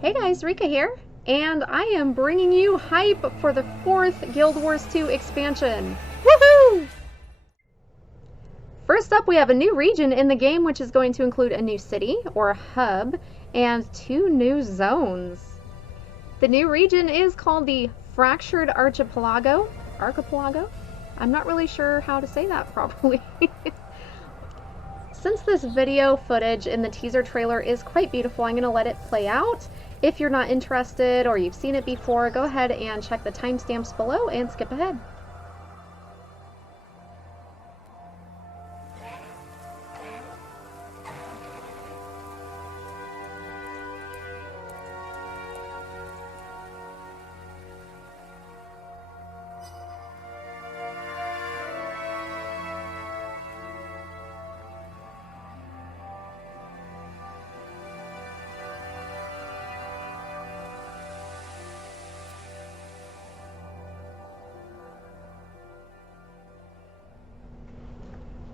Hey guys, Rika here, and I am bringing you hype for the 4th Guild Wars 2 expansion. Woohoo! First up, we have a new region in the game, which is going to include a new city, or hub, and 2 new zones. The new region is called the Fractured Archipelago. Archipelago? I'm not really sure how to say that properly. Since this video footage in the teaser trailer is quite beautiful, I'm going to let it play out. If you're not interested or you've seen it before, go ahead and check the timestamps below and skip ahead.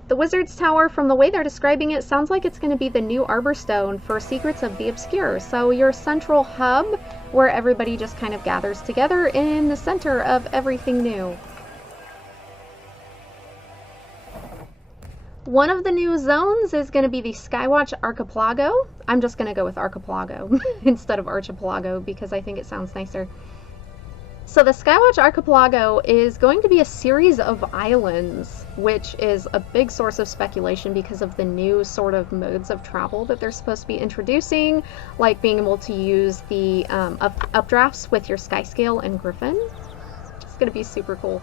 The Wizard's Tower, from the way they're describing it, sounds like it's going to be the new Arbor Stone for Secrets of the Obscure. So your central hub where everybody just kind of gathers together in the center of everything new. One of the new zones is going to be the Skywatch Archipelago. I'm just going to go with Archipelago instead of Archipelago because I think it sounds nicer. So the Skywatch Archipelago is going to be a series of islands, which is a big source of speculation because of the new sort of modes of travel that they're supposed to be introducing, like being able to use the updrafts with your Skyscale and Griffin. It's going to be super cool.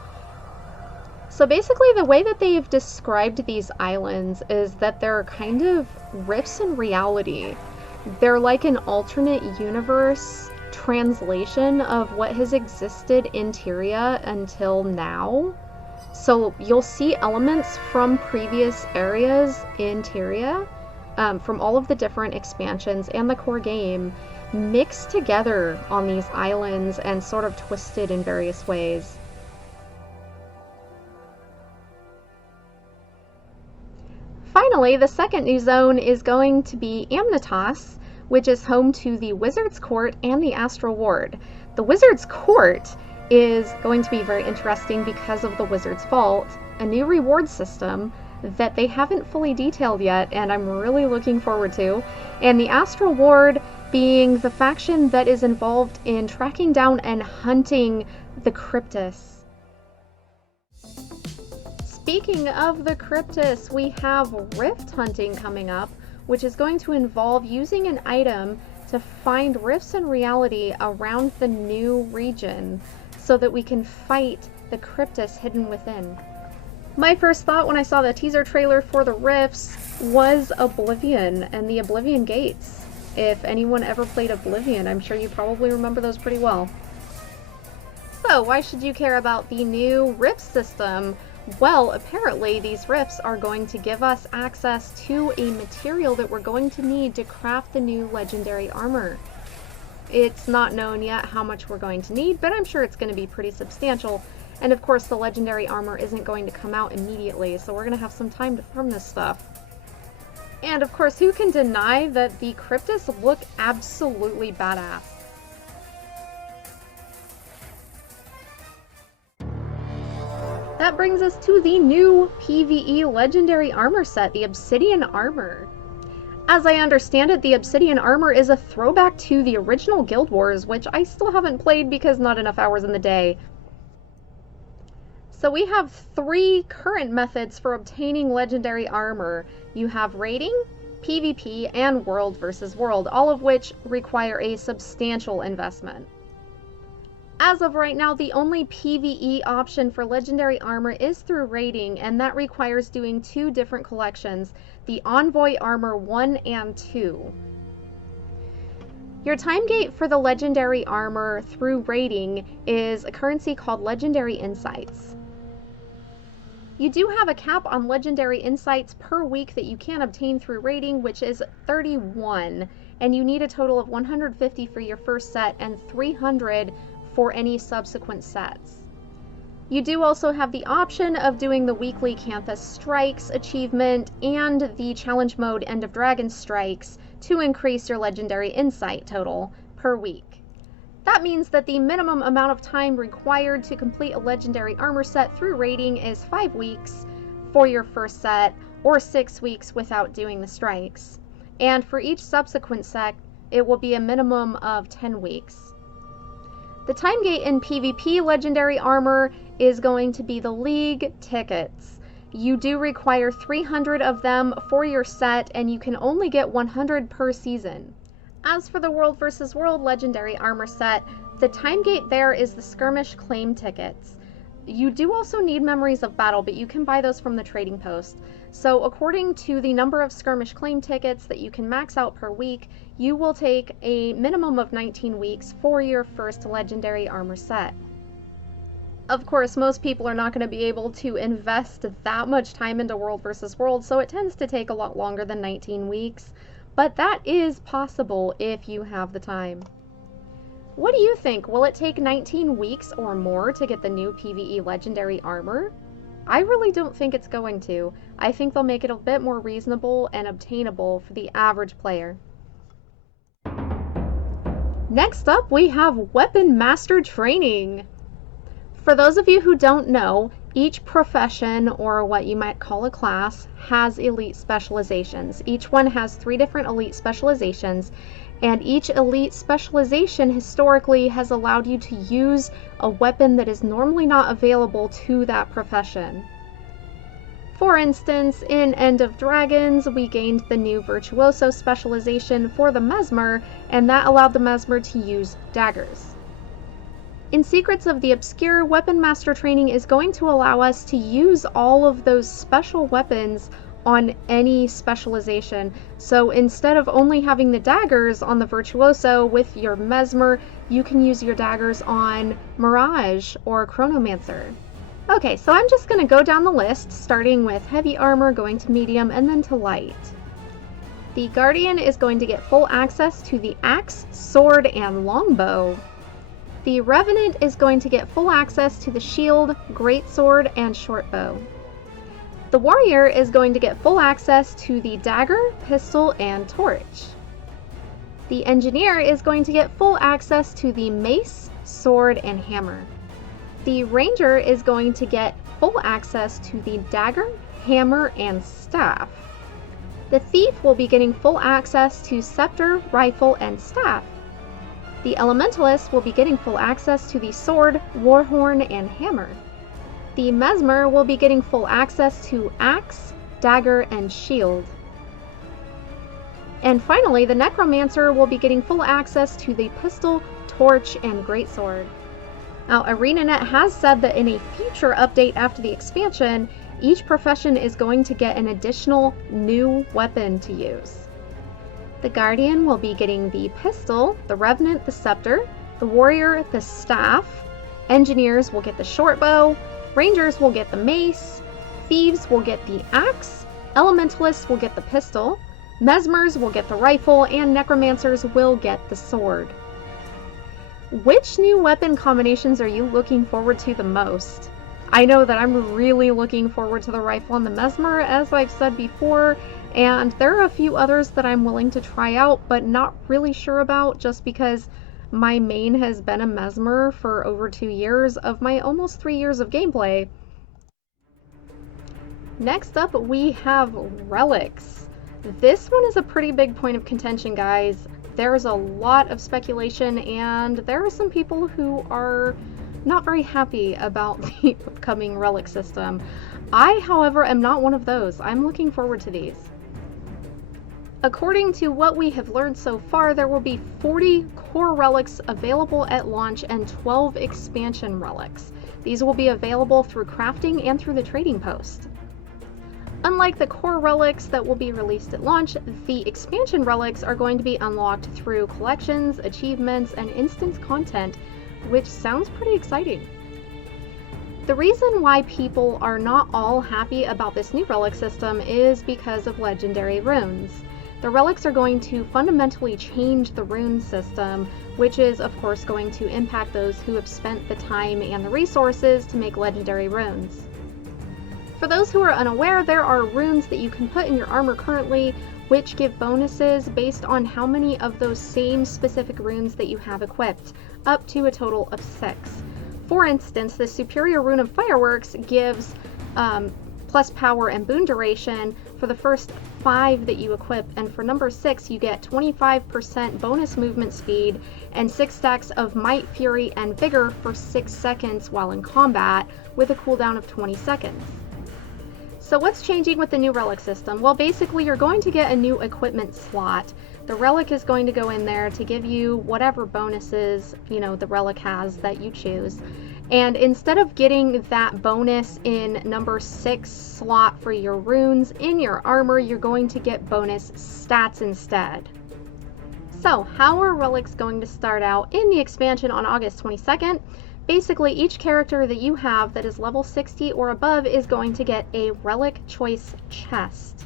So basically the way that they've described these islands is that they're kind of rifts in reality. They're like an alternate universe translation of what has existed in Tyria until now. So you'll see elements from previous areas in Tyria, from all of the different expansions and the core game, mixed together on these islands and sort of twisted in various ways. Finally, the second new zone is going to be Amnytas, which is home to the Wizard's Court and the Astral Ward. The Wizard's Court is going to be very interesting because of the Wizard's Vault, a new reward system that they haven't fully detailed yet, and I'm really looking forward to. And the Astral Ward being the faction that is involved in tracking down and hunting the Cryptus. Speaking of the Cryptus, we have rift hunting coming up, which is going to involve using an item to find rifts in reality around the new region so that we can fight the Cryptus hidden within. My first thought when I saw the teaser trailer for the rifts was Oblivion and the Oblivion Gates. If anyone ever played Oblivion, I'm sure you probably remember those pretty well. So why should you care about the new rift system? Well, apparently these rifts are going to give us access to a material that we're going to need to craft the new legendary armor. It's not known yet how much we're going to need, but I'm sure it's going to be pretty substantial. And of course the legendary armor isn't going to come out immediately, so we're going to have some time to farm this stuff. And of course, who can deny that the Cryptus look absolutely badass? That brings us to the new PvE Legendary Armor set, the Obsidian Armor. As I understand it, the Obsidian Armor is a throwback to the original Guild Wars, which I still haven't played because not enough hours in the day. So we have 3 current methods for obtaining Legendary Armor. You have raiding, PvP, and world versus world, all of which require a substantial investment. As of right now, the only PvE option for Legendary Armor is through raiding, and that requires doing 2 different collections, the Envoy Armor 1 and 2. Your time gate for the Legendary Armor through raiding is a currency called Legendary Insights. You do have a cap on Legendary Insights per week that you can obtain through raiding, which is 31, and you need a total of 150 for your first set and 300 for any subsequent sets. You do also have the option of doing the weekly Canthus Strikes achievement and the challenge mode End of Dragon Strikes to increase your Legendary Insight total per week. That means that the minimum amount of time required to complete a legendary armor set through raiding is 5 weeks for your first set, or 6 weeks without doing the strikes. And for each subsequent set, it will be a minimum of 10 weeks. The time gate in PvP Legendary Armor is going to be the League tickets. You do require 300 of them for your set, and you can only get 100 per season. As for the World vs. World Legendary Armor set, the time gate there is the Skirmish Claim tickets. You do also need Memories of Battle, but you can buy those from the trading post. So according to the number of Skirmish Claim tickets that you can max out per week, you will take a minimum of 19 weeks for your first Legendary Armor set. Of course, most people are not going to be able to invest that much time into World vs. World, so it tends to take a lot longer than 19 weeks. But that is possible if you have the time. What do you think? Will it take 19 weeks or more to get the new PvE Legendary Armor? I really don't think it's going to. I think they'll make it a bit more reasonable and obtainable for the average player. Next up, we have Weapon Master Training. For those of you who don't know, each profession, or what you might call a class, has elite specializations. Each one has 3 different elite specializations, and each elite specialization historically has allowed you to use a weapon that is normally not available to that profession. For instance, in End of Dragons, we gained the new Virtuoso specialization for the Mesmer, and that allowed the Mesmer to use daggers. In Secrets of the Obscure, Weapon Master Training is going to allow us to use all of those special weapons on any specialization. So instead of only having the daggers on the Virtuoso with your Mesmer, you can use your daggers on Mirage or Chronomancer. Okay, so I'm just going to go down the list, starting with heavy armor, going to medium, and then to light. The Guardian is going to get full access to the axe, sword, and longbow. The Revenant is going to get full access to the shield, greatsword, and shortbow. The Warrior is going to get full access to the dagger, pistol, and torch. The Engineer is going to get full access to the mace, sword, and hammer. The Ranger is going to get full access to the dagger, hammer, and staff. The Thief will be getting full access to scepter, rifle, and staff. The Elementalist will be getting full access to the sword, warhorn, and hammer. The Mesmer will be getting full access to axe, dagger, and shield. And finally, the Necromancer will be getting full access to the pistol, torch, and greatsword. Now, ArenaNet has said that in a future update after the expansion, each profession is going to get an additional new weapon to use. The Guardian will be getting the pistol, the Revenant the scepter, the Warrior the staff, Engineers will get the shortbow, Rangers will get the mace, Thieves will get the axe, Elementalists will get the pistol, Mesmers will get the rifle, and Necromancers will get the sword. Which new weapon combinations are you looking forward to the most? I know that I'm really looking forward to the rifle and the Mesmer, as I've said before, and there are a few others that I'm willing to try out, but not really sure about, just because my main has been a Mesmer for over 2 years of my almost 3 years of gameplay. Next up, we have Relics. This one is a pretty big point of contention, guys. There's a lot of speculation, and there are some people who are not very happy about the upcoming Relic system. I, however, am not one of those. I'm looking forward to these. According to what we have learned so far, there will be 40 core relics available at launch and 12 expansion relics. These will be available through crafting and through the trading post. Unlike the core relics that will be released at launch, the expansion relics are going to be unlocked through collections, achievements, and instance content, which sounds pretty exciting. The reason why people are not all happy about this new relic system is because of legendary runes. The relics are going to fundamentally change the rune system, which is of course going to impact those who have spent the time and the resources to make legendary runes. For those who are unaware, there are runes that you can put in your armor currently, which give bonuses based on how many of those same specific runes that you have equipped, up to a total of 6. For instance, the Superior Rune of Fireworks gives plus power and boon duration for the first 5 that you equip, and for number 6 you get 25% bonus movement speed and 6 stacks of Might, Fury, and Vigor for 6 seconds while in combat, with a cooldown of 20 seconds. So what's changing with the new relic system? Well, basically you're going to get a new equipment slot. The relic is going to go in there to give you whatever bonuses, the relic has that you choose. And instead of getting that bonus in number 6 slot for your runes in your armor, you're going to get bonus stats instead. So how are relics going to start out in the expansion on August 22nd? Basically, each character that you have that is level 60 or above is going to get a relic choice chest.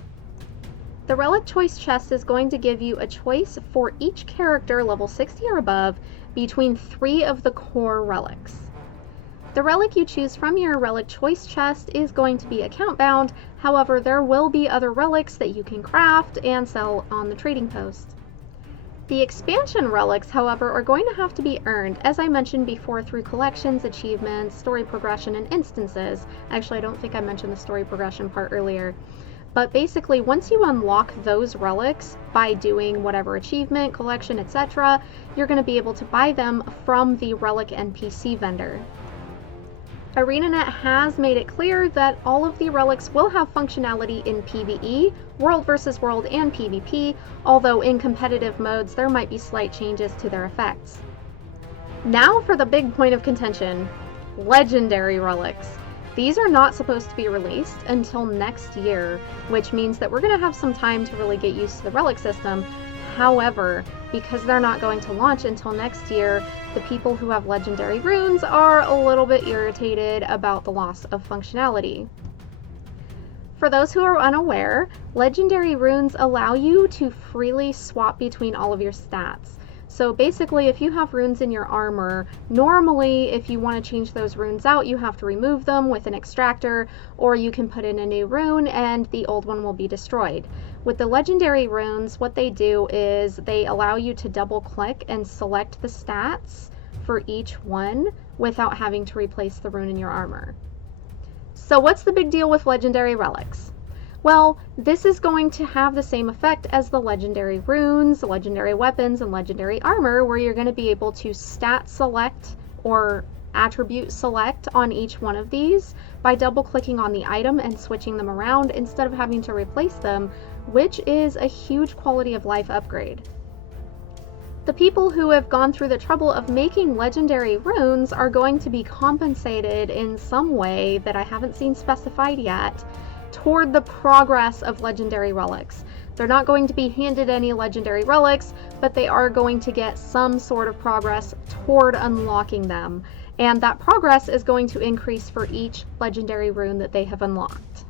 The relic choice chest is going to give you a choice for each character level 60 or above between 3 of the core relics. The relic you choose from your relic choice chest is going to be account bound, however there will be other relics that you can craft and sell on the trading post. The expansion relics, however, are going to have to be earned, as I mentioned before, through collections, achievements, story progression, and instances. Actually, I don't think I mentioned the story progression part earlier. But basically, once you unlock those relics by doing whatever achievement, collection, etc., you're going to be able to buy them from the relic NPC vendor. ArenaNet has made it clear that all of the relics will have functionality in PvE, World vs. World, and PvP, although in competitive modes there might be slight changes to their effects. Now for the big point of contention, Legendary Relics. These are not supposed to be released until next year, which means that we're going to have some time to really get used to the relic system. However, because they're not going to launch until next year, the people who have legendary runes are a little bit irritated about the loss of functionality. For those who are unaware, legendary runes allow you to freely swap between all of your stats. So basically, if you have runes in your armor, normally if you want to change those runes out, you have to remove them with an extractor, or you can put in a new rune and the old one will be destroyed. With the legendary runes, what they do is they allow you to double click and select the stats for each one without having to replace the rune in your armor. So what's the big deal with legendary relics? Well, this is going to have the same effect as the legendary runes, legendary weapons, and legendary armor, where you're going to be able to stat select or attribute select on each one of these by double clicking on the item and switching them around instead of having to replace them, which is a huge quality of life upgrade. The people who have gone through the trouble of making legendary runes are going to be compensated in some way that I haven't seen specified yet toward the progress of legendary relics. They're not going to be handed any legendary relics, but they are going to get some sort of progress toward unlocking them. And that progress is going to increase for each legendary rune that they have unlocked.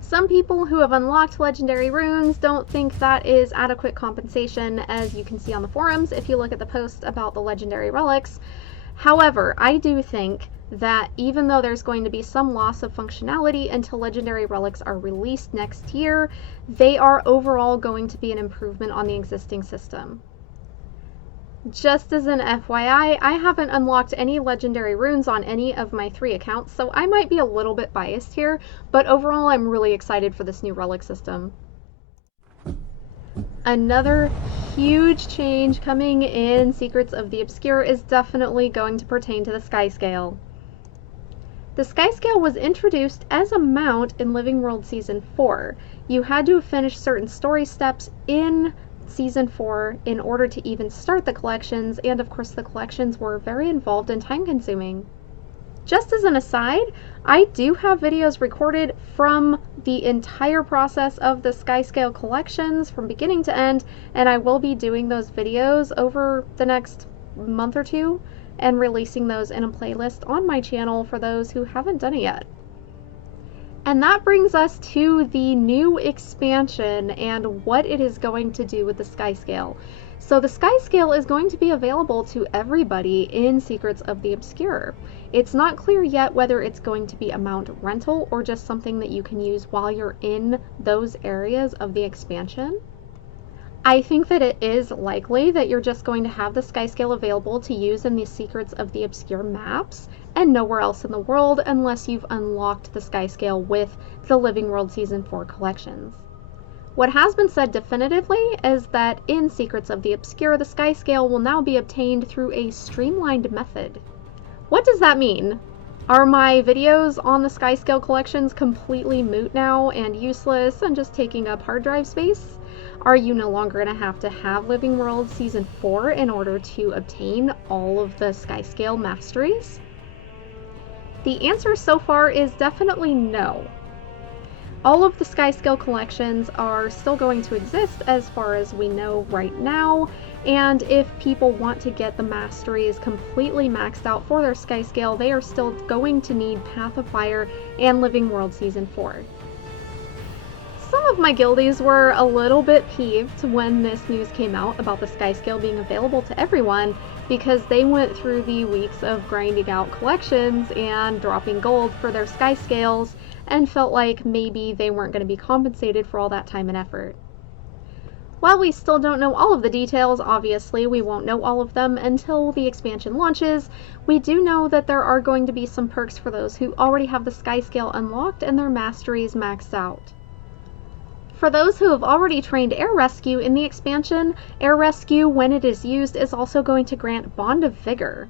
Some people who have unlocked legendary runes don't think that is adequate compensation, as you can see on the forums if you look at the post about the legendary relics. However, I do think that even though there's going to be some loss of functionality until legendary relics are released next year, they are overall going to be an improvement on the existing system. Just as an FYI, I haven't unlocked any legendary runes on any of my 3 accounts, so I might be a little bit biased here, but overall I'm really excited for this new relic system. Another huge change coming in Secrets of the Obscure is definitely going to pertain to the Skyscale. The Skyscale was introduced as a mount in Living World Season 4. You had to have finished certain story steps in Season 4 in order to even start the collections, and of course the collections were very involved and time-consuming. Just as an aside, I do have videos recorded from the entire process of the Skyscale collections from beginning to end, and I will be doing those videos over the next month or 2 and releasing those in a playlist on my channel for those who haven't done it yet. And that brings us to the new expansion and what it is going to do with the Skyscale. So the Skyscale is going to be available to everybody in Secrets of the Obscure. It's not clear yet whether it's going to be a mount rental or just something that you can use while you're in those areas of the expansion. I think that it is likely that you're just going to have the Skyscale available to use in the Secrets of the Obscure maps and nowhere else in the world unless you've unlocked the Skyscale with the Living World Season 4 collections. What has been said definitively is that in Secrets of the Obscure, the Skyscale will now be obtained through a streamlined method. What does that mean? Are my videos on the Skyscale collections completely moot now and useless and just taking up hard drive space? Are you no longer going to have Living World Season 4 in order to obtain all of the Skyscale masteries? The answer so far is definitely no. All of the Skyscale collections are still going to exist as far as we know right now, and if people want to get the masteries completely maxed out for their Skyscale, they are still going to need Path of Fire and Living World Season 4. Some of my guildies were a little bit peeved when this news came out about the Skyscale being available to everyone because they went through the weeks of grinding out collections and dropping gold for their Skyscales and felt like maybe they weren't going to be compensated for all that time and effort. While we still don't know all of the details, obviously we won't know all of them until the expansion launches, we do know that there are going to be some perks for those who already have the Skyscale unlocked and their masteries maxed out. For those who have already trained Air Rescue in the expansion, Air Rescue, when it is used, is also going to grant Bond of Vigor.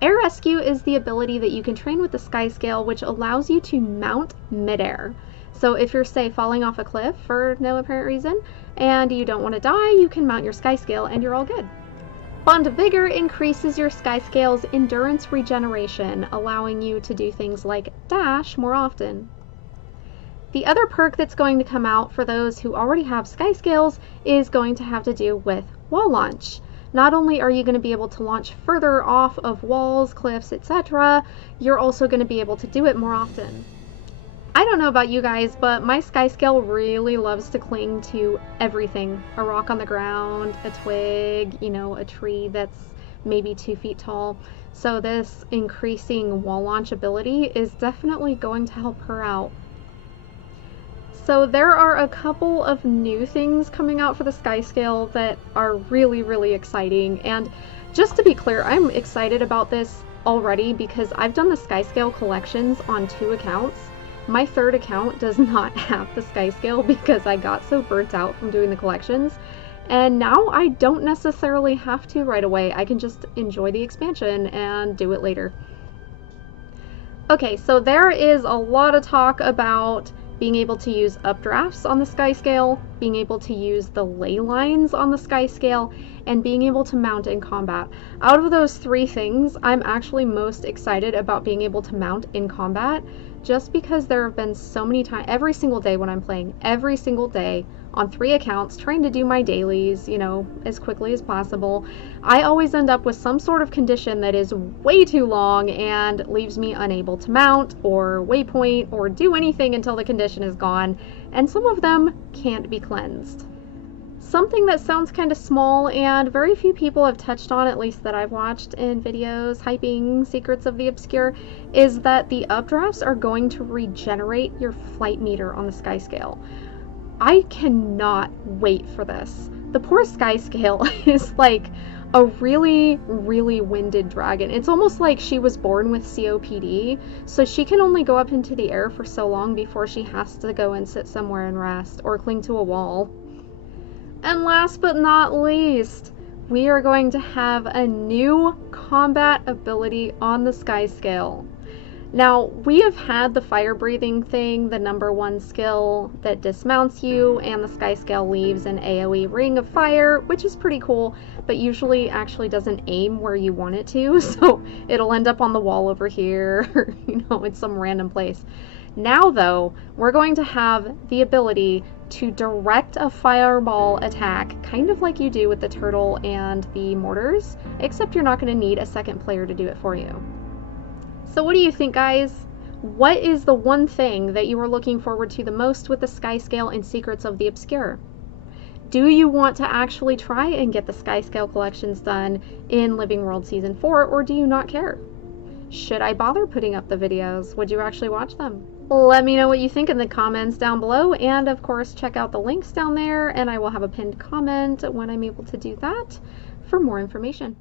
Air Rescue is the ability that you can train with the Skyscale, which allows you to mount midair. So if you're, say, falling off a cliff for no apparent reason, and you don't want to die, you can mount your Skyscale and you're all good. Bond of Vigor increases your Skyscale's endurance regeneration, allowing you to do things like dash more often. The other perk that's going to come out for those who already have Skyscales is going to have to do with wall launch. Not only are you going to be able to launch further off of walls, cliffs, etc., you're also going to be able to do it more often. I don't know about you guys, but my Skyscale really loves to cling to everything. A rock on the ground, a twig, a tree that's maybe 2 feet tall. So this increasing wall launch ability is definitely going to help her out. So there are a couple of new things coming out for the Skyscale that are really, really exciting. And just to be clear, I'm excited about this already because I've done the Skyscale collections on 2 accounts. My 3rd account does not have the Skyscale because I got so burnt out from doing the collections. And now I don't necessarily have to right away. I can just enjoy the expansion and do it later. Okay, so there is a lot of talk about being able to use updrafts on the Skyscale, being able to use the ley lines on the Skyscale, and being able to mount in combat. Out of those 3 things, I'm actually most excited about being able to mount in combat, just because there have been so many times, every single day when I'm playing, every single day, on 3 accounts, trying to do my dailies, as quickly as possible, I always end up with some sort of condition that is way too long and leaves me unable to mount or waypoint or do anything until the condition is gone, and some of them can't be cleansed. Something that sounds kind of small and very few people have touched on, at least that I've watched in videos hyping Secrets of the Obscure, is that the updrafts are going to regenerate your flight meter on the Skyscale. I cannot wait for this. The poor Skyscale is like a really, really winded dragon. It's almost like she was born with COPD, so she can only go up into the air for so long before she has to go and sit somewhere and rest or cling to a wall. And last but not least, we are going to have a new combat ability on the Skyscale. Now, we have had the fire breathing thing, the #1 skill that dismounts you, and the Skyscale leaves an AoE ring of fire, which is pretty cool, but usually actually doesn't aim where you want it to, so it'll end up on the wall over here, or, in some random place. Now, though, we're going to have the ability to direct a fireball attack, kind of like you do with the turtle and the mortars, except you're not going to need a second player to do it for you. So what do you think, guys? What is the one thing that you are looking forward to the most with the Skyscale in Secrets of the Obscure? Do you want to actually try and get the Skyscale collections done in Living World Season 4, or do you not care? Should I bother putting up the videos? Would you actually watch them? Let me know what you think in the comments down below, and of course check out the links down there, and I will have a pinned comment when I'm able to do that for more information.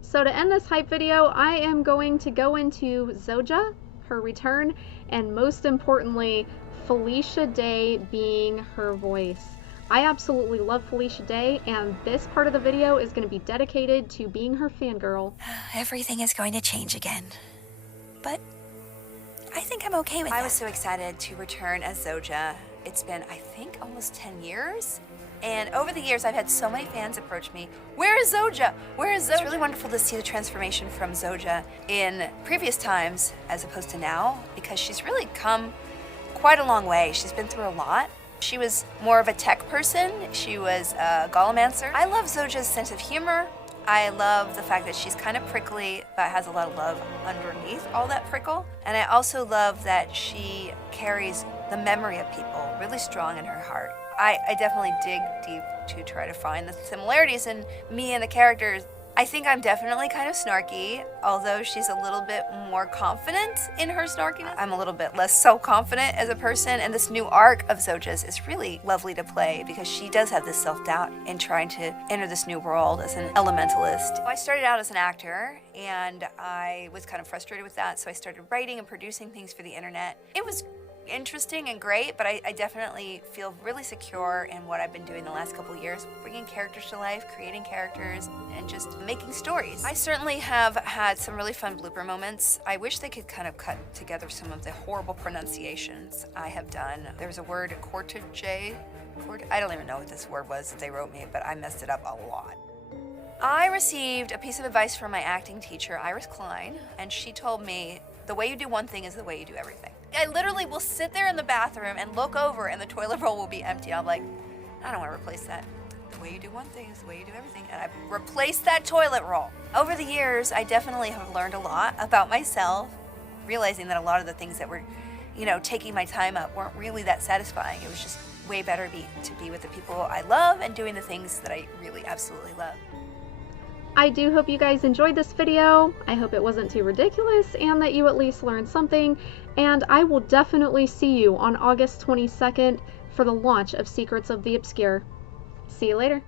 So to end this hype video, I am going to go into Zojja, her return, and most importantly, Felicia Day being her voice. I absolutely love Felicia Day, and this part of the video is going to be dedicated to being her fangirl. Everything is going to change again, but I think I'm okay with it. I was so excited to return as Zojja. It's been, I think, almost 10 years. And over the years, I've had so many fans approach me, where is Zojja? Where is Zojja? It's really wonderful to see the transformation from Zojja in previous times as opposed to now, because she's really come quite a long way. She's been through a lot. She was more of a tech person. She was a Golemancer. I love Zojja's sense of humor. I love the fact that she's kind of prickly, but has a lot of love underneath all that prickle. And I also love that she carries the memory of people really strong in her heart. I definitely dig deep to try to find the similarities in me and the characters. I think I'm definitely kind of snarky, although she's a little bit more confident in her snarkiness. I'm a little bit less self-confident as a person, and this new arc of Zojja's is really lovely to play because she does have this self-doubt in trying to enter this new world as an elementalist. I started out as an actor, and I was kind of frustrated with that, so I started writing and producing things for the internet. It was interesting and great, but I definitely feel really secure in what I've been doing the last couple of years, bringing characters to life, creating characters, and just making stories. I certainly have had some really fun blooper moments. I wish they could kind of cut together some of the horrible pronunciations I have done. There was a word, cortege, I don't even know what this word was that they wrote me, but I messed it up a lot. I received a piece of advice from my acting teacher, Iris Klein, and she told me, the way you do one thing is the way you do everything. I literally will sit there in the bathroom and look over and the toilet roll will be empty. I'm like, I don't want to replace that. The way you do one thing is the way you do everything. And I replaced that toilet roll. Over the years, I definitely have learned a lot about myself, realizing that a lot of the things that were, taking my time up weren't really that satisfying. It was just way better to be with the people I love and doing the things that I really absolutely love. I do hope you guys enjoyed this video. I hope it wasn't too ridiculous and that you at least learned something. And I will definitely see you on August 22nd for the launch of Secrets of the Obscure. See you later.